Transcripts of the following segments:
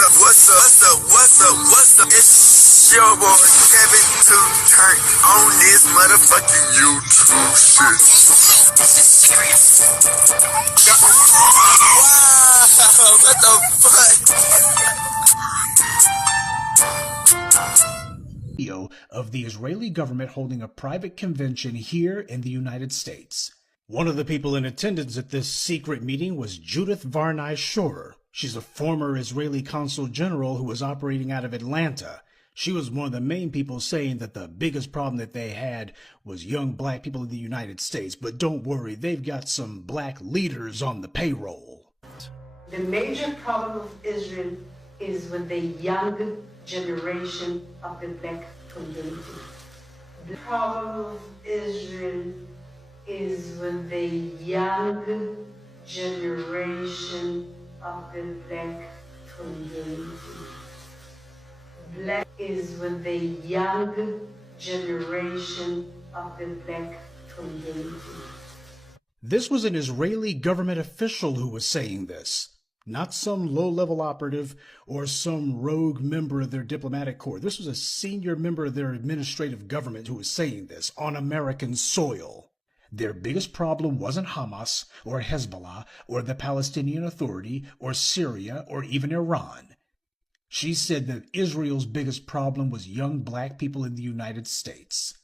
What's up? It's your boy Kevin to turn on this motherfucking YouTube shit. This is serious. Wow, what the fuck? Video of the Israeli government holding a private convention here in the United States. One of the people in attendance at this secret meeting was Judith Varney Shorer. She's a former Israeli consul general who was operating out of Atlanta. She was one of the main people saying that the biggest problem that they had was young black people in the United States. But don't worry, they've got some black leaders on the payroll. The major problem of Israel is with the young generation of the black community. The problem of Israel is with the young generation of the black community. Black is with the young generation of the black community. This was an Israeli government official who was saying this, not some low-level operative or some rogue member of their diplomatic corps. This was a senior member of their administrative government who was saying this on American soil. Their biggest problem wasn't Hamas or Hezbollah or the Palestinian Authority or Syria or even Iran. She said that Israel's biggest problem was young black people in the United States.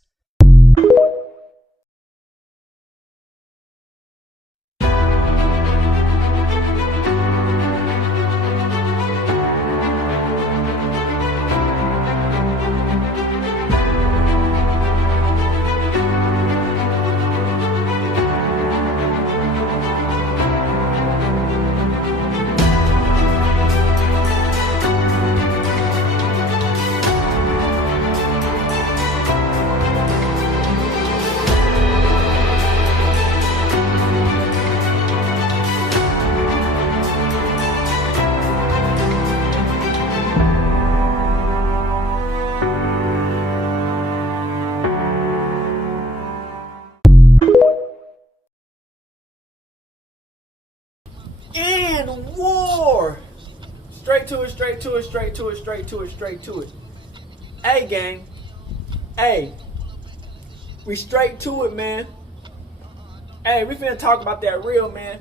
And war! Straight to it. Hey, gang. Hey. We straight to it, man. Hey, we finna talk about that real, man.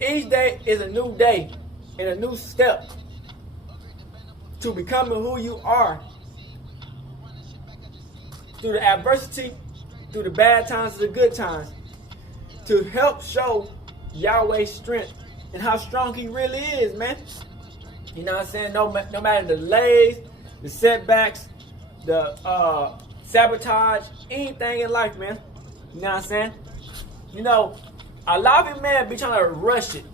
Each day is a new day and a new step to becoming who you are. Through the adversity, through the bad times, to the good times. To help show Yahweh's strength and how strong he really is, man. You know what I'm saying? No matter the delays, the setbacks, the sabotage, anything in life, man. You know what I'm saying? You know, a lot of you, man, be trying to rush it.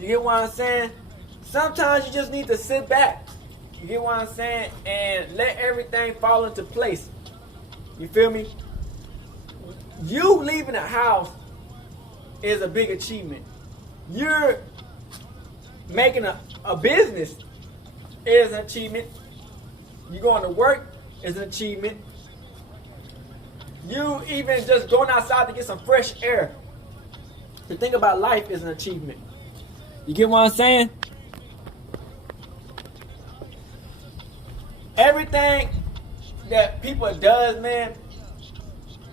You get what I'm saying? Sometimes you just need to sit back. You get what I'm saying? And let everything fall into place. You feel me? You leaving the house is a big achievement. You're making a business is an achievement. You going to work is an achievement. You even just going outside to get some fresh air, to think about life is an achievement. You get what I'm saying? Everything that people does, man,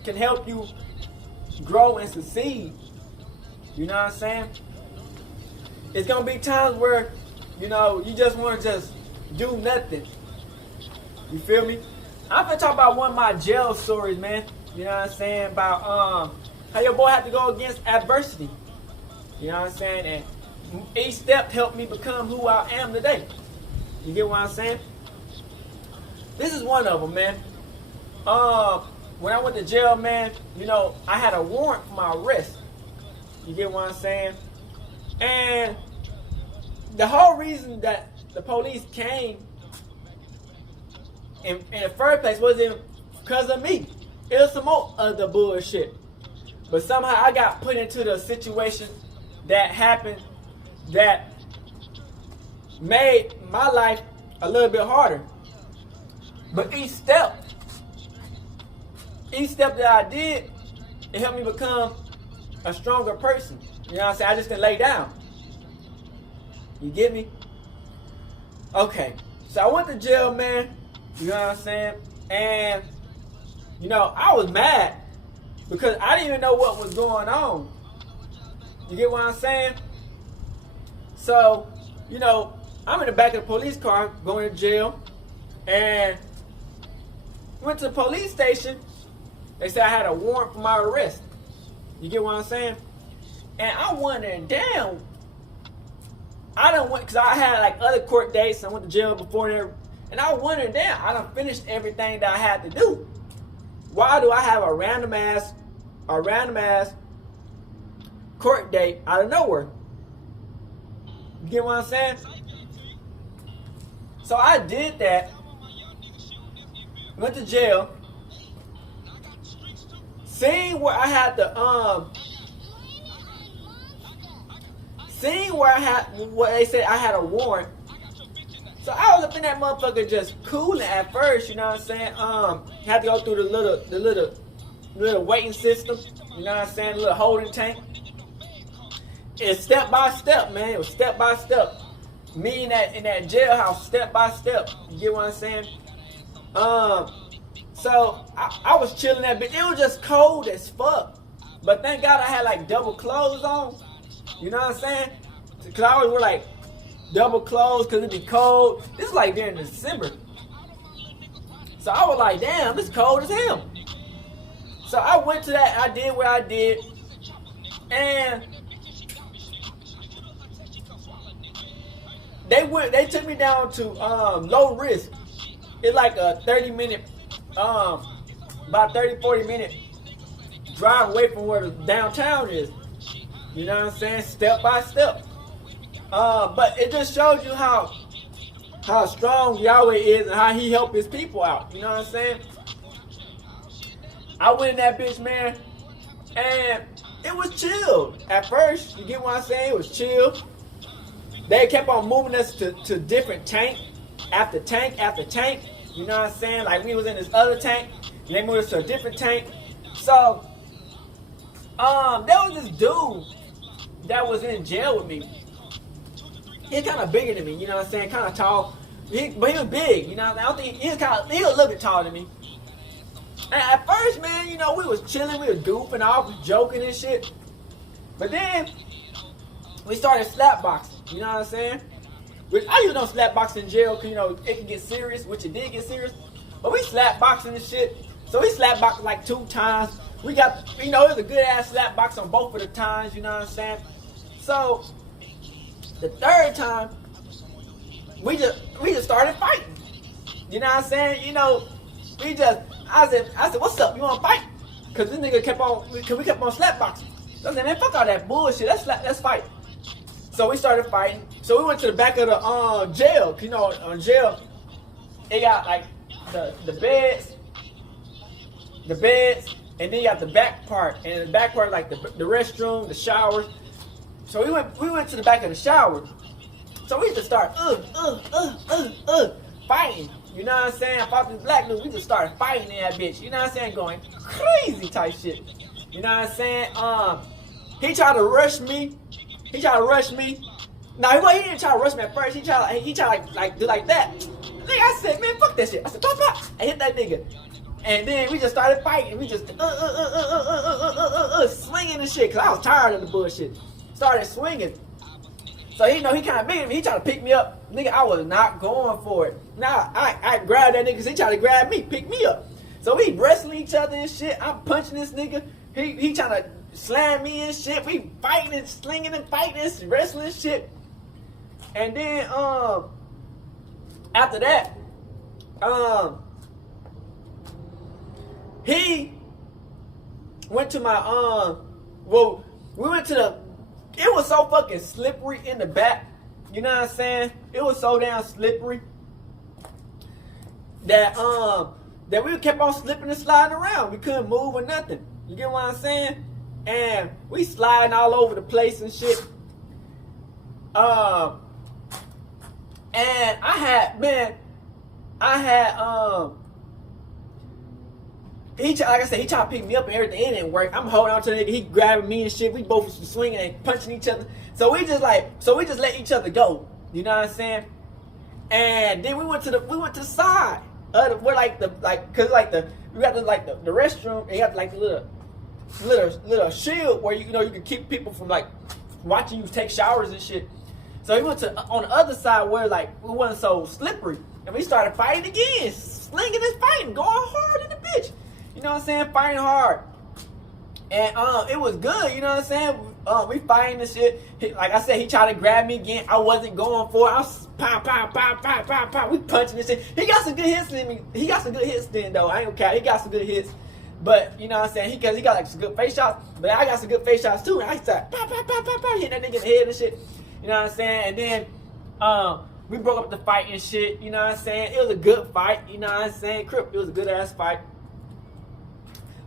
can help you grow and succeed. You know what I'm saying? It's gonna be times where, you know, you just want to just do nothing. You feel me? I'm gonna talk about one of my jail stories, man. You know what I'm saying? About how your boy had to go against adversity. You know what I'm saying? And each step helped me become who I am today. You get what I'm saying? This is one of them, man. When I went to jail, man, you know, I had a warrant for my arrest. You get what I'm saying? And the whole reason that the police came in the first place wasn't because of me. It was some more other bullshit. But somehow I got put into the situation that happened that made my life a little bit harder. But each step that I did, it helped me become a stronger person. You know what I'm saying? I just didn't lay down. You get me? Okay, so I went to jail, man. You know what I'm saying? And, you know, I was mad because I didn't even know what was going on. You get what I'm saying? So, you know, I'm in the back of the police car going to jail, and went to the police station. They said I had a warrant for my arrest. You get what I'm saying? And I'm wondering, damn, I done went, because I had like other court dates. I went to jail before there. And I was wondering, damn, I done finished everything that I had to do. Why do I have a random ass court date out of nowhere? You get what I'm saying? So I did that. Went to jail. Seeing where I had to what they said I had a warrant. So I was up in that motherfucker just cooling at first, you know what I'm saying? Had to go through the little waiting system, you know what I'm saying? The little holding tank. It's step by step, man. It was step by step. Me in that jailhouse, step by step. You get what I'm saying? So I was chilling that bitch. It was just cold as fuck. But thank God I had like double clothes on. You know what I'm saying? Because I always wear like double clothes because it'd be cold. This is like during December. So I was like, damn, it's cold as hell. So I went to that. I did what I did. And they took me down to low risk. It's like a 30-minute, about 30-40 minute drive away from where the downtown is. You know what I'm saying? Step by step. But it just shows you how strong Yahweh is and how he helped his people out. You know what I'm saying? I went in that bitch, man, and it was chill. At first, you get what I'm saying? It was chill. They kept on moving us to different tank after tank after tank. You know what I'm saying? Like we was in this other tank, and they moved us to a different tank. So, there was this dude that was in jail with me. He's kind of bigger than me, you know what I'm saying? Kind of tall, but he was big, you know. I don't think he was a little bit taller than me. And at first, man, you know, we was chilling, we was goofing off, joking and shit. But then we started slap boxing, you know what I'm saying? Which I usually don't slap box in jail because, you know, it can get serious, which it did get serious. But we slap boxing and shit. So we slap boxed like 2 times. We got, you know, it was a good ass slap box on both of the times, you know what I'm saying? So the third time, we just started fighting. You know what I'm saying? You know, I said, what's up? You want to fight? Because this nigga kept on slap boxing. So I said, man, fuck all that bullshit. Let's fight. So we started fighting. So we went to the back of the jail. You know, on jail, they got like the beds, and then you got the back part. And the back part, like the restroom, the showers. So we went to the back of the shower. So we just started fighting. You know what I'm saying? I fought this black dude. We just started fighting in that bitch. You know what I'm saying? Going crazy type shit. You know what I'm saying? He tried to rush me. No, he didn't try to rush me at first. He tried to do like that. Nigga, I said, man, fuck that shit. I said, pop. I hit that nigga. And then we just started fighting. We just swinging and shit. Cause I was tired of the bullshit. Started swinging. So he kind of big. He tried to pick me up. Nigga, I was not going for it. Nah, I grabbed that nigga because he tried to grab me, pick me up. So we wrestling each other and shit. I'm punching this nigga. He trying to slam me and shit. We fighting and slinging and fighting and wrestling and shit. And then after that, he went to my we went to the. It was so fucking slippery in the back. You know what I'm saying? It was so damn slippery that we kept on slipping and sliding around. We couldn't move or nothing. You get what I'm saying? And we sliding all over the place and shit. And he tried to pick me up and everything. It didn't work. I'm holding on to the nigga. He grabbing me and shit. We both swinging and punching each other. So we just let each other go. You know what I'm saying? And then we went to the side. We're we got the restroom, and you got like the little shield where you can keep people from like watching you take showers and shit. So we went to on the other side where like we wasn't so slippery, and we started fighting again, slinging and fighting, going hard in the bitch. You know what I'm saying? Fighting hard. And it was good, you know what I'm saying? We fighting this shit. Like I said, he tried to grab me again. I wasn't going for it. I was pow, pow, pow, pow, pow, pow. We punching this shit. He got some good hits in me. He got some good hits then, though. I ain't gonna count. He got some good hits. But, you know what I'm saying? He got like some good face shots. But I got some good face shots, too. And I started pow, pow, pow, pow, pow, hitting that nigga in the head and shit. You know what I'm saying? And then we broke up the fight and shit. You know what I'm saying? It was a good fight. You know what I'm saying? Crip, it was a good-ass fight.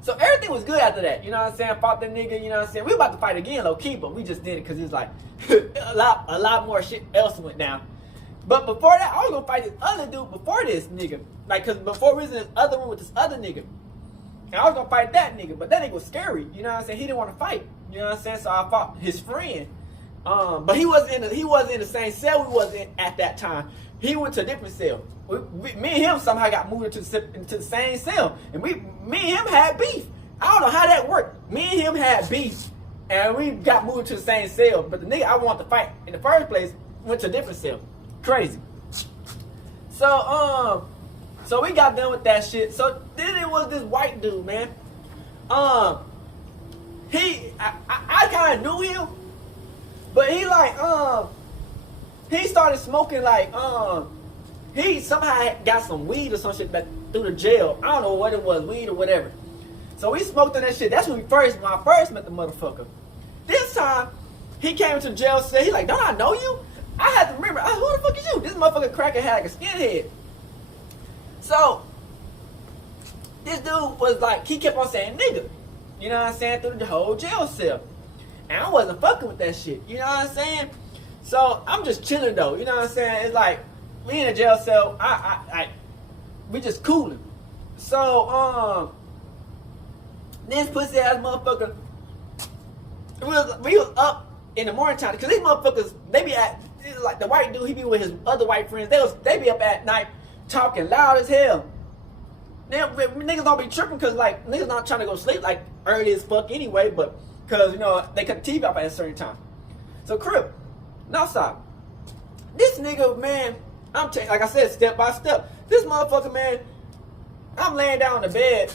So everything was good after that, you know what I'm saying? Fought that nigga, you know what I'm saying? We about to fight again, low key, but we just did it because it's like a lot more shit else went down. But before that, I was gonna fight this other dude before this nigga, like, cause before we was in this other room with this other nigga, and I was gonna fight that nigga, but that nigga was scary, you know what I'm saying? He didn't want to fight, you know what I'm saying? So I fought his friend, but he wasn't in the same cell we was in at that time. He went to a different cell. Me and him somehow got moved into the same cell. And me and him had beef. I don't know how that worked. Me and him had beef. And we got moved to the same cell. But the nigga I wanted to fight in the first place went to a different cell. Crazy. So we got done with that shit. So then it was this white dude, man. I kind of knew him. But he like, he started smoking like, he somehow got some weed or some shit back through the jail. I don't know what it was, weed or whatever. So we smoked on that shit. That's when I first met the motherfucker. This time, he came into the jail cell. He like, don't I know you? I had to remember, who the fuck is you? This motherfucker cracker had like a skinhead. So, this dude was like, he kept on saying nigga. You know what I'm saying? Through the whole jail cell. And I wasn't fucking with that shit. You know what I'm saying? So, I'm just chilling though. You know what I'm saying? It's like, we in a jail cell, we just cooling. So, this pussy ass motherfucker, we was up in the morning time, because these motherfuckers, they be like the white dude, he be with his other white friends, they be up at night talking loud as hell. Niggas don't be tripping, because like, niggas not trying to go sleep like early as fuck anyway, but, because, you know, they cut the TV off at a certain time. So, crib, now stop. This nigga, man, I'm telling you, like I said, step by step. This motherfucker, man, I'm laying down on the bed,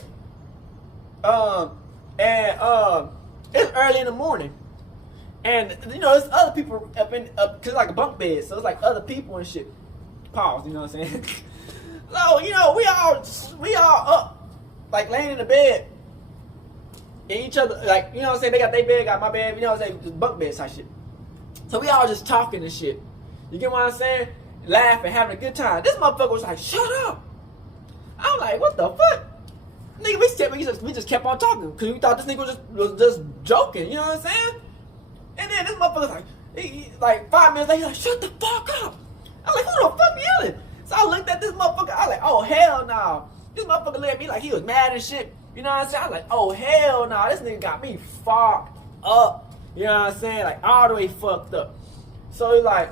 it's early in the morning, and you know, there's other people up, cause it's like a bunk bed, so it's like other people and shit. Pause, you know what I'm saying? So, you know, we all up, like laying in the bed, and each other, like, you know what I'm saying? They got their bed, got my bed, you know what I'm saying? Just bunk bed type shit. So we all just talking and shit. You get what I'm saying? Laughing, having a good time. This motherfucker was like, shut up. I'm like, what the fuck? Nigga, we just kept on talking, because we thought this nigga was just joking, you know what I'm saying? And then this motherfucker's like, like 5 minutes later, he's like, shut the fuck up. I'm like, who the fuck yelling? So I looked at this motherfucker, I was like, oh hell no. This motherfucker looked at me like he was mad and shit. You know what I'm saying? I was like, oh hell no, this nigga got me fucked up. You know what I'm saying? Like all the way fucked up. So he's like,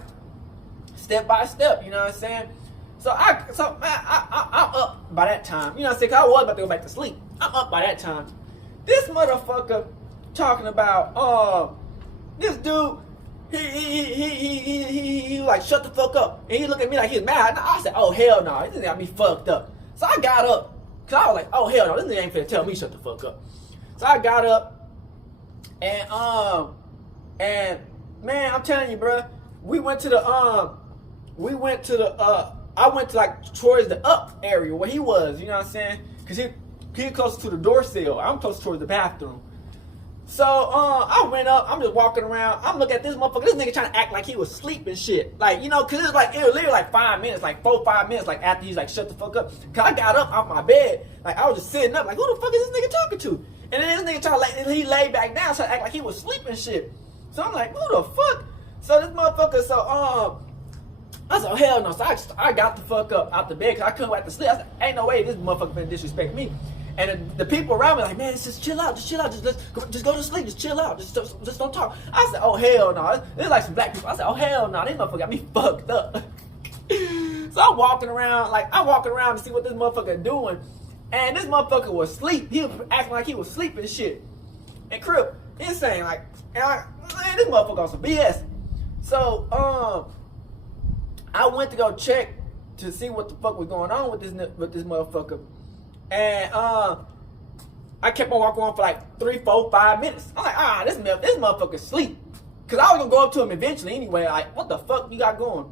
step by step, you know what I'm saying? So I'm up by that time. You know what I'm saying? 'Cause I was about to go back to sleep. I'm up by that time. This motherfucker talking about this dude, he like, shut the fuck up. And he looked at me like he was mad. I said, oh hell no, this nigga got me fucked up. So I got up, cause I was like, oh hell no, this nigga ain't finna tell me shut the fuck up. So I got up, and man, I'm telling you, bro, I went to like towards the up area where he was, you know what I'm saying? Cause he close to the door sill. I'm close towards the bathroom. So I went up, I'm just walking around, I'm looking at this motherfucker, this nigga trying to act like he was sleeping shit. Like, you know, cause it was literally like 5 minutes, like 4-5 minutes, like after he's like, shut the fuck up. Cause I got up off my bed, like I was just sitting up, like who the fuck is this nigga talking to? And then this nigga he laid back down, trying to act like he was sleeping shit. So I'm like, who the fuck? So this motherfucker, I said, oh, hell no. So I got the fuck up out the bed, because I couldn't wait to sleep. I said, ain't no way this motherfucker finna disrespect me. And the people around me like, man, just chill out, just go to sleep, just chill out, just don't talk. I said, oh hell no. There's like some black people. I said, oh hell no, this motherfucker got me fucked up. So I'm walking around to see what this motherfucker doing. And this motherfucker was asleep. He was acting like he was sleeping and shit. And Crip, insane, like, man, this motherfucker on some BS. So, I went to go check to see what the fuck was going on with this motherfucker. And, I kept on walking on for like 3, 4, 5 minutes. I'm like, this motherfucker sleep. Cause I was gonna go up to him eventually anyway, like, what the fuck you got going?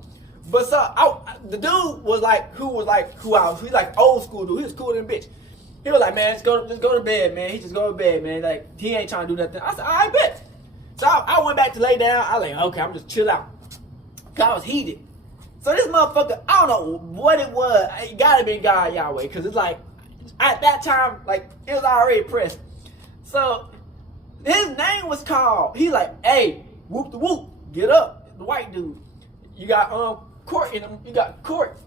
But so, the dude was like, he's like old school dude, he was cooler than bitch. He was like, man, just go to bed, man. He just go to bed, man. Like, he ain't trying to do nothing. I said, all right, bet. So I went back to lay down. I was like, okay, I'm just chill out. Cause I was heated. So this motherfucker, I don't know what it was. It gotta be God Yahweh. Cause it's like, at that time, like, it was already pressed. So, his name was called. He like, hey, whoop the whoop, get up. The white dude. You got court in him. You got court.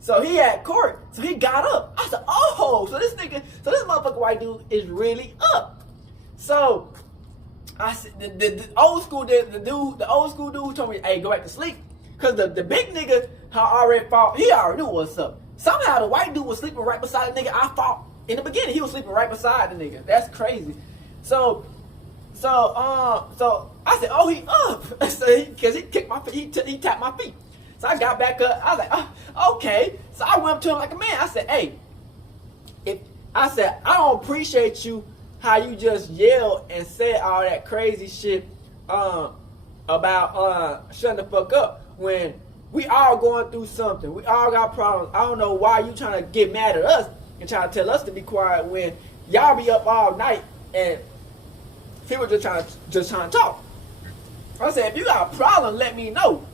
So he had court. So he got up. I said, oh, so this motherfucker white dude is really up. So I said, the old school dude told me, hey, go back to sleep. Cause the big nigga had already fought. He already knew what's up. Somehow the white dude was sleeping right beside the nigga I fought in the beginning. He was sleeping right beside the nigga. That's crazy. So I said, oh, he up. So cause he kicked my feet. He tapped my feet. So I got back up. I was like, okay. So I went up to him like a man. I said, hey, I don't appreciate you how you just yelled and said all that crazy shit about shutting the fuck up when we all going through something. We all got problems. I don't know why you trying to get mad at us and trying to tell us to be quiet when y'all be up all night and people just trying to talk. I said, if you got a problem, let me know.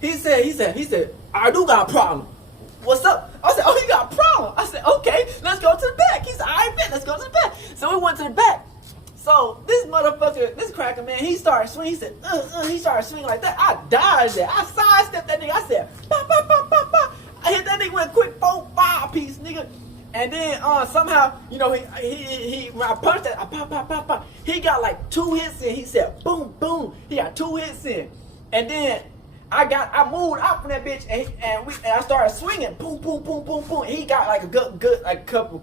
He said, I do got a problem. What's up? I said, oh, you got a problem. I said, okay, let's go to the back. He said, all right, bet, let's go to the back. So we went to the back. So this motherfucker, this cracker man, he started swinging. He said, he started swinging like that. I dodged that. I sidestepped that nigga. I said, pop, pop, pop, pop, pop. I hit that nigga with a quick 4-5 piece, nigga. And then somehow, you know, he when I punched that, I pop, pop, pop, pop. He got like 2 hits in. He said, boom, boom. He got 2 hits in. And then I moved out from that bitch and I started swinging, boom, boom, boom, boom, boom. He got like a good like couple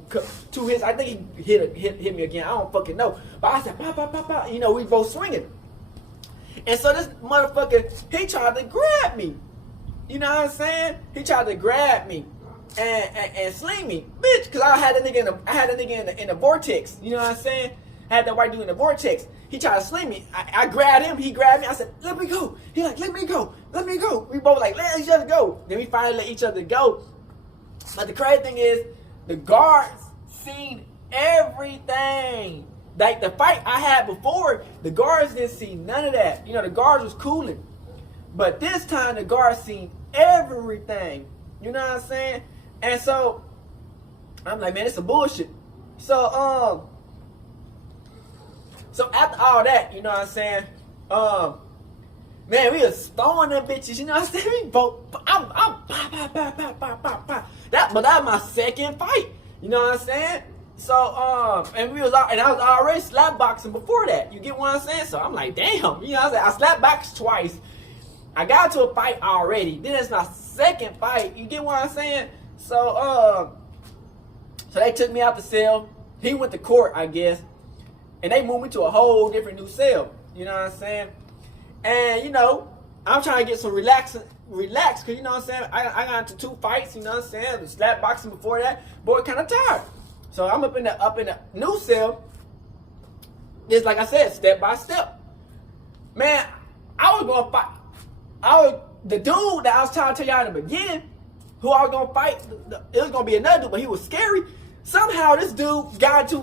2 hits. I think he hit me again. I don't fucking know. But I said, pop, pop, pop, pop. You know, we both swinging. And so this motherfucker, he tried to grab me. You know what I'm saying? He tried to grab me and sling me, bitch. Cause I had a nigga in the vortex. You know what I'm saying? I had that white dude in the vortex. He tried to sling me. I grabbed him. He grabbed me. I said, let me go. He like, let me go. Let me go. We both like, let each other go. Then we finally let each other go. But the crazy thing is, the guards seen everything. Like the fight I had before, the guards didn't see none of that. You know, the guards was cooling. But this time, the guards seen everything. You know what I'm saying? And so, I'm like, man, it's some bullshit. So after all that, you know what I'm saying? Man, we was throwing them bitches, you know what I'm saying? We both, I'm that was my second fight, you know what I'm saying? So, and I was already slap boxing before that, you get what I'm saying? So I'm like, damn, you know what I'm saying? I slap boxed twice. I got to a fight already. Then it's my second fight, you get what I'm saying? So they took me out the cell. He went to court, I guess. And they moved me to a whole different new cell. You know what I'm saying? And, you know, I'm trying to get some relax, because, you know what I'm saying? I got into 2 fights, you know what I'm saying? The slap boxing before that. Boy, kind of tired. So I'm up in the new cell. Just like I said, step by step. Man, I was going to fight. The dude that I was trying to tell y'all in the beginning, who I was going to fight, it was going to be another dude, but he was scary. Somehow this dude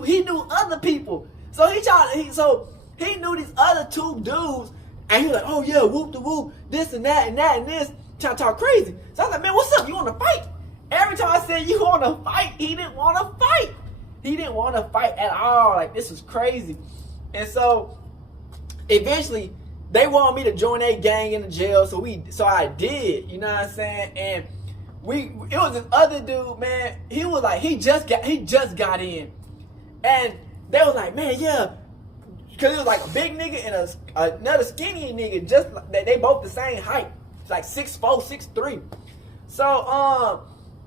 he knew other people. So he knew these other 2 dudes, and he was like, oh yeah, whoop the whoop, this and that and that and this, trying to talk crazy. So I was like, man, what's up? You want to fight? Every time I said you want to fight, he didn't want to fight. He didn't want to fight at all. Like, this was crazy. And so eventually they wanted me to join a gang in the jail, so I did. You know what I'm saying? And it was this other dude, man. He was like, he just got in, and they was like, man, yeah, because it was like a big nigga and another skinny nigga, just like they both the same height. So like 6'4", 6'3". So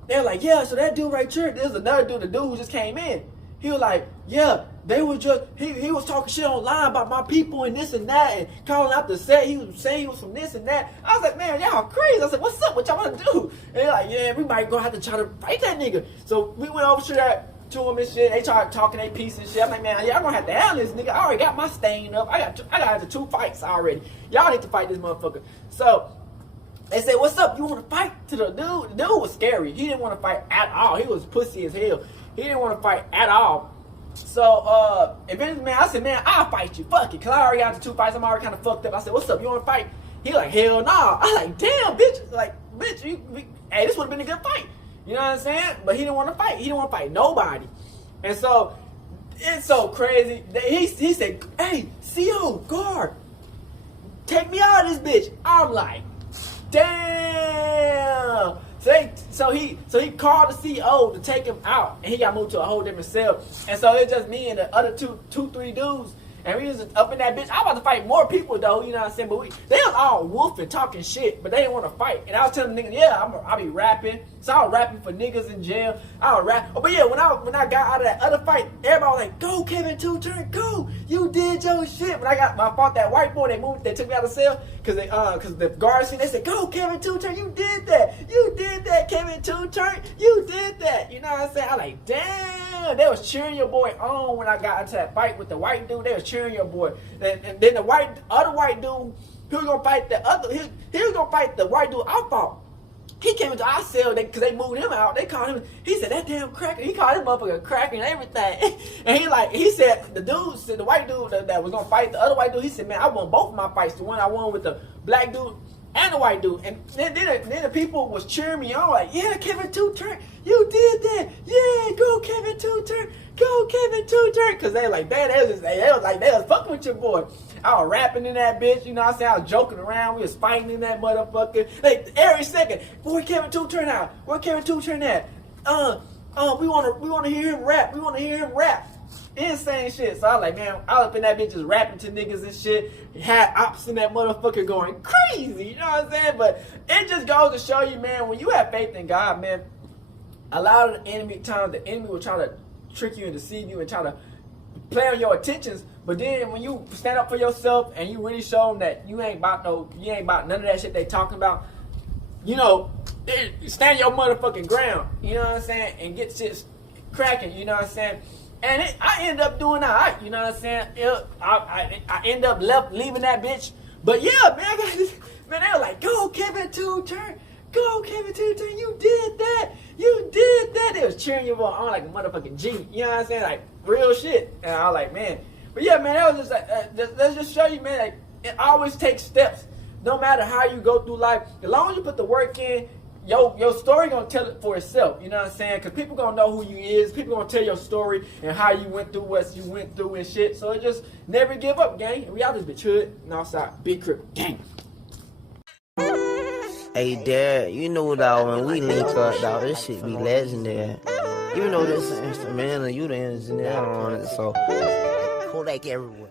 they're like, yeah, so that dude right there, there's another dude, the dude who just came in. He was like, yeah, they was just, he was talking shit online about my people and this and that and calling out the set. He was saying he was from this and that. I was like, man, y'all crazy. I said, what's up? What y'all want to do? And they're like, yeah, we might go have to try to fight that nigga. So we went over to him and shit. They started talking their piece and shit. I'm like, man, y'all gonna have to handle this nigga. I already got my stain up. I got 2 fights already. Y'all need to fight this motherfucker. So they said, what's up? You want to fight? To the dude? The dude was scary. He didn't want to fight at all. He was pussy as hell. He didn't want to fight at all. So, eventually, man, I said, man, I'll fight you. Fuck it. Because I already got the 2 fights. I'm already kind of fucked up. I said, what's up? You want to fight? He like, hell nah. I like, damn, bitch. Like, bitch, hey, this would have been a good fight. You know what I'm saying? But he didn't want to fight. He didn't want to fight nobody. And so, it's so crazy. He said, hey, CO, guard, take me out of this bitch. I'm like, damn. So he called the CO to take him out, and he got moved to a whole different cell. And so it's just me and the other 3 dudes, and we was up in that bitch. I was about to fight more people though, you know what I'm saying? But they was all wolfing, talking shit, but they didn't want to fight. And I was telling the niggas, yeah, I'll be rapping. So I was rapping for niggas in jail. I was rap. Oh, but yeah, when I got out of that other fight, everybody was like, go Kevin 2 Turn, go! You did your shit. When I fought that white boy, they took me out of the cell because the guards seen. They said, go Kevin 2 Turn, you did that. You did that, Kevin 2 Turn. You did that. You know what I'm saying? I like, damn. They was cheering your boy on when I got into that fight with the white dude. They was cheering your boy. And then the other white dude, he was gonna fight he was gonna fight the white dude I fought. He came into our cell because they moved him out. They called him. He said that damn cracker. He called him motherfucker cracker and everything. And he said the white dude that was gonna fight the other white dude. He said, man, I won both of my fights. The one I won with the black dude and the white dude. And then the people was cheering me on like, yeah, Kevin 2 Turn, you did that. Yeah, go Kevin 2 Turn, go Kevin 2 Turn. Because they like, man, they was fucking with your boy. I was rapping in that bitch, you know what I'm saying? I was joking around. We was fighting in that motherfucker. Like, every second, where Kevin 2 Turn out? Where Kevin 2 Turn at? We wanna hear him rap. We wanna hear him rap. Insane shit. So I was like, man, I was up in that bitch just rapping to niggas and shit. Had ops in that motherfucker going crazy, you know what I'm saying? But it just goes to show you, man, when you have faith in God, man, a lot of the enemy will try to trick you and deceive you and try to play on your attentions. But then when you stand up for yourself and you really show them that you ain't about none of that shit they talking about, you know, stand your motherfucking ground, you know what I'm saying, and get shit cracking, you know what I'm saying. And I end up doing all right, you know what I'm saying. I end up leaving that bitch. But yeah, man, man, they were like, go Kevin 2 Turn, go Kevin 2 Turn, you did that, you did that. They was cheering you on like a motherfucking G, you know what I'm saying, like real shit. And I was like, man. But yeah, man, that was just like, let's just show you, man, like, it always takes steps. No matter how you go through life, as long as you put the work in, your story gonna tell it for itself. You know what I'm saying? Because people gonna know who you is. People gonna tell your story and how you went through what you went through and shit. So it just never give up, gang. We out this bitch hood and outside. Big Crip, gang. Hey, Dad, you know, dog, when we link up, dog, this shit be legendary. Even though this is instrumental, you the engineer on it, so Kodak everywhere.